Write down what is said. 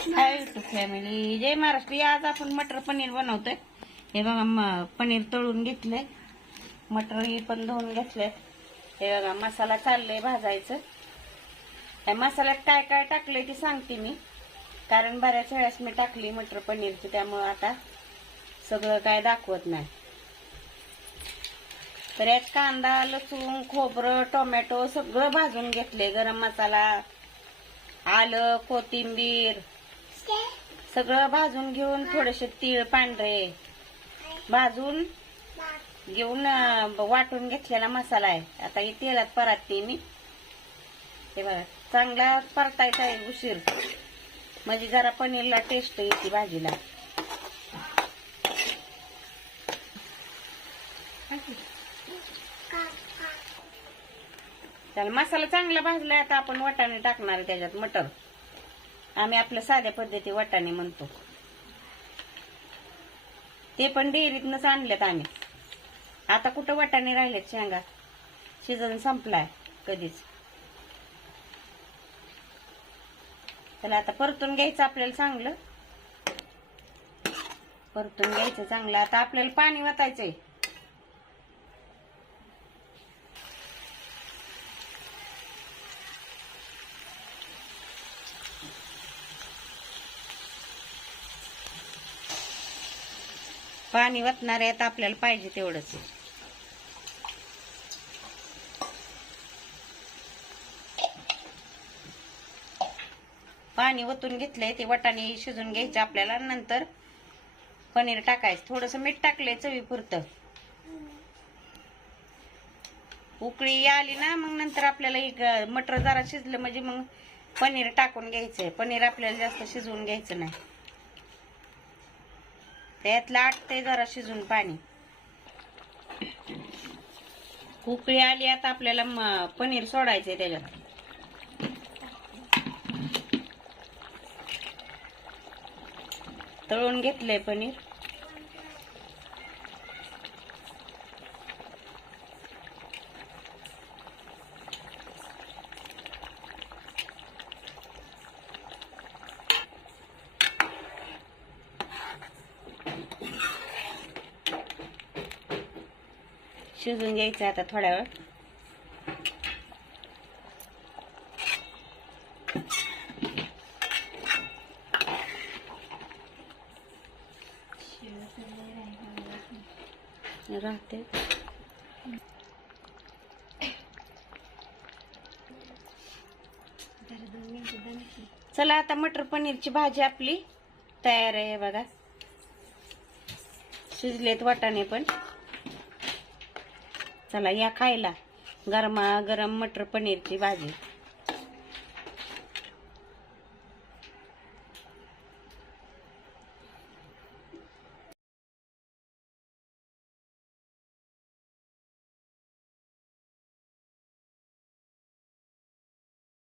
हाय YouTube family जय महाराष्ट्र. आज आपण मटर पनीर बनवतोय. हे बघा म- पनीर तळून घेतलंय. मटर पण धुवून घेतलंय. हे बघा मसाला चाललंय भाजायचं. त्या मसाल्यात काय काय टाकलंय ते सांगते मी. कारण बऱ्याच वेळेस मी टाकली मटर पनीरची त्यामुळं आता सगळं काय दाखवत नाही. तर यात कांदा लसूण खोबरं टोमॅटो सगळं भाजून घेतले गरम मसाला आलं कोथिंबीर सगळं भाजून घेऊन थोडेसे तीळ पांढरे भाजून घेऊन वाटून घेतलेला मसाला आहे. आता हे तेलात परतते मी. हे बघा चांगला परतायचा आहे उशीर. म्हणजे जरा पनीरला टेस्ट येते भाजीला. त्याला मसाला चांगला भाजला आता आपण वाटाणे टाकणार आहे त्याच्यात मटर. आम्ही आपल्या साध्या पद्धती वाटाणे म्हणतो. ते पण डेअरीतनच आणलेत आम्ही. आता कुठं वाटाणे राहिलेत शेंगा? सीझन संपलाय कधीच. त्याला आता परतून घ्यायचं आपल्याला चांगलं. परतून घ्यायचं चांगलं. आता आपल्याला पाणी वतायचंय. पाणी वतणार आहे आपल्याला पाहिजे तेवढंच. पाणी ओतून घेतलंय ते वटाणे शिजून घ्यायचे आपल्याला नंतर पनीर टाकायचं. थोडस मीठ टाकलंय चवीपुरतं. उकळी आली ना मग नंतर आपल्याला एक मटर जरा शिजलं म्हणजे मग पनीर टाकून घ्यायचंय. पनीर आपल्याला जास्त शिजवून घ्यायचं नाही. त्यातलं लाटते जरा शिजून पाणी. उकळी आली आता आपल्याला म- पनीर सोडायचंय त्याच्यात. तळून घेतलंय पनीर. शिजून घ्यायचं आता थोड्या वेळ राहते. चला आता मटर पनीरची भाजी आपली तयार आहे बघा. शिजलेत वाटाणे पण. चला या खायला. गरमा गरम मटर पनीरची भाजी.